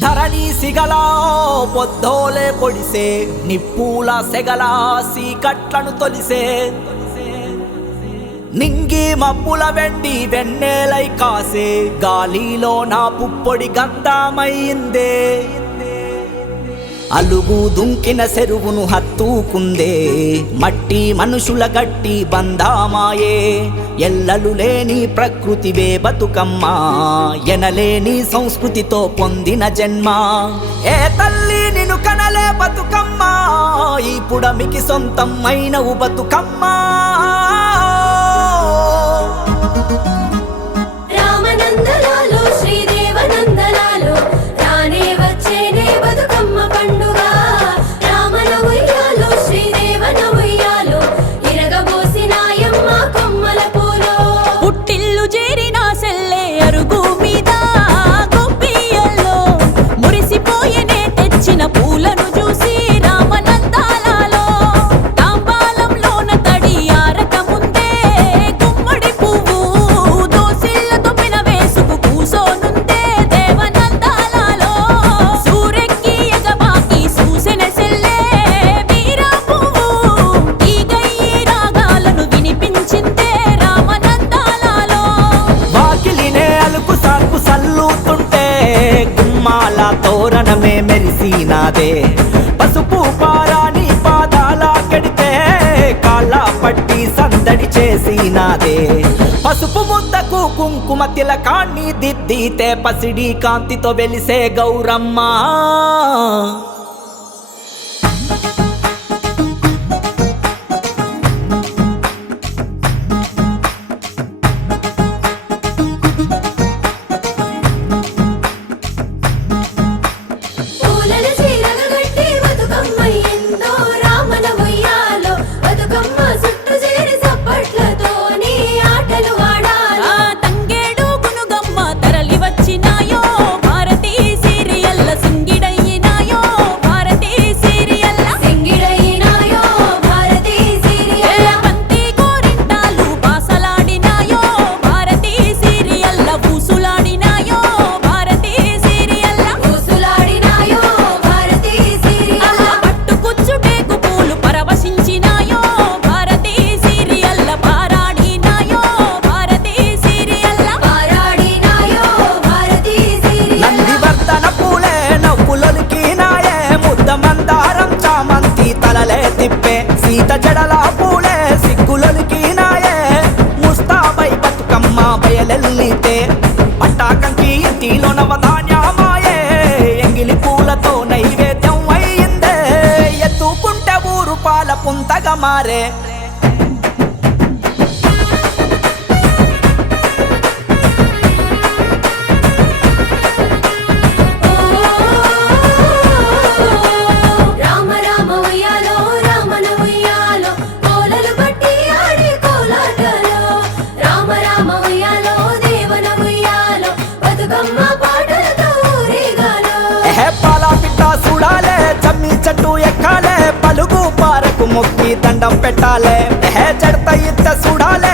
ధరణి సిగల పొద్దోలే పొడిసే నిప్పుల సెగల సీకట్లను తొలిసే నింగి మబ్బుల వెండి వెన్నెలై కాసే గాలిలో నా పుప్పొడి గంధమైందే అలుగు దుంకిన చెరువును హత్తుకుందే. మట్టి మనుషుల గట్టి బంధామాయే. ఎల్లలు లేని ప్రకృతివే బతుకమ్మా. ఎనలేని సంస్కృతితో పొందిన జన్మ. ఏ తల్లి నిన్ను కనలే బతుకమ్మా. ఈ పుడమికి సొంతం అయినవు బతుకమ్మా. పడితే పసుపు పారాని పాదాల కడితే కాళ్ళ పట్టి సందడి చేసినాదే పసుపు ముద్దకు కుంకుమ తిలకాన్ని దిద్దితే పసిడి కాంతితో వెలిసే గౌరమ్మా. আমারে మొక్కి దండం పెట్టాలే. చెడత ఇత్త చూడాలే.